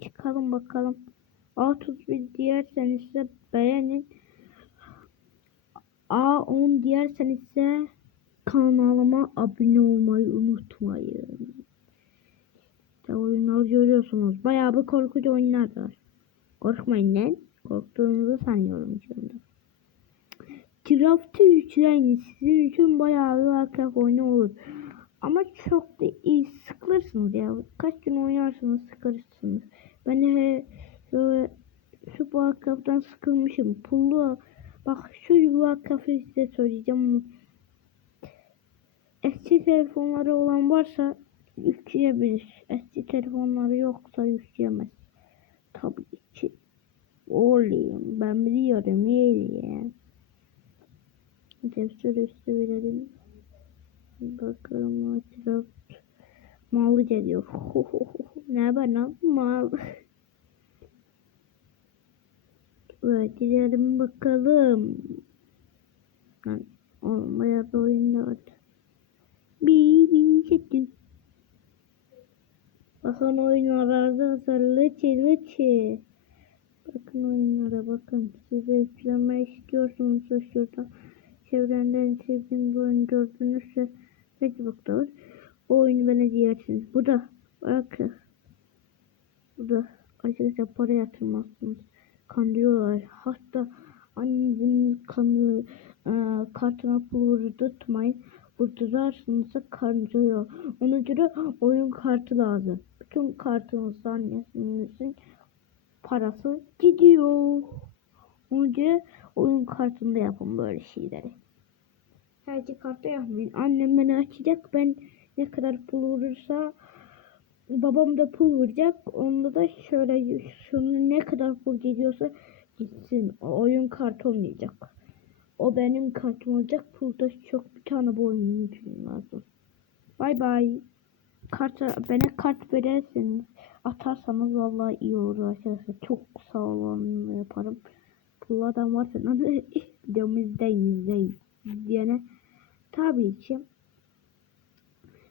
Çıkalım bakalım. A31 diyerseniz ise beğenin. A10 diyerseniz ise kanalıma abone olmayı unutmayın. İşte oyunları görüyorsunuz. Bayağı bir korkucu oyunlar var. Korkmayın lan. Korktuğunuzu sanıyorum şimdi. Craft'ı yükleyin. Sizin için bayağı bir arka oyunu olur. Ama çok da iyi sıkılırsınız ya. Kaç gün oynarsınız sıkılırsınız. Ben de şöyle şu Warcraft'tan sıkılmışım. Pullu bak şu Warcraft'ı size söyleyeceğim. Eski telefonları olan varsa yükleyebilir. Eski telefonları yoksa yükleyemez. Tabii ki. Olayım. Ben biliyorum. İyi. Defter üstü verelim. Bakalım etraf malı geliyor. ne haber mal. Evet gidelim bakalım. Lan olmaya da oyunda var. Bi bi çektim. Bakın oyunlarda hazırlıçı lıçı. Bakın oyunlara bakın. Size yüklemek istiyorsunuz şurada. Çevrenden sevdiğim bu oyunu gördünüzse Facebook'ta var. O oyunu bana diyersiniz. Bu da bakın. Bu da arkadaşlar para yatırmazsınız. Kandırıyorlar. Hatta annenizin kanı e, kartına pul tutmayın. Vurdurarsanızsa kandırıyor. Ona göre oyun kartı lazım. Bütün kartınızda annesinizin parası gidiyor. Ona göre oyun kartında yapın böyle şeyleri. Sadece kartta yapmayın. Annem beni açacak. Ben ne kadar pul vurursa babam da pul vuracak. Onda da şöyle şunu ne kadar pul gidiyorsa gitsin. O oyun kartı olmayacak. O benim kartım olacak. Pulda çok bir tane bu oyunun için lazım. Bay bay. Kart, bana kart verirseniz atarsanız vallahi iyi olur arkadaşlar. Çok sağ olun yaparım. Pul adam varsa videomu izleyin izleyin. İzleyene tabii ki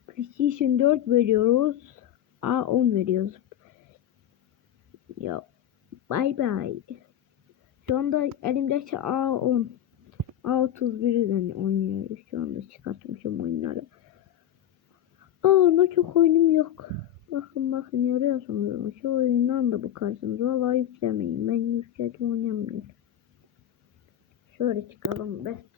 PlayStation 4 veriyoruz. A10 veriyoruz. Ya bay bay. Şu anda elimdeki A10. A31'den oynuyoruz. Şu anda çıkartmışım oyunları. Aa ne çok oyunum yok. Bakın bakın görüyorsunuz. Şu oyundan da bakarsınız. Vallahi yüklemeyin. Ben yükledim oynamıyorum. Şöyle çıkalım. Best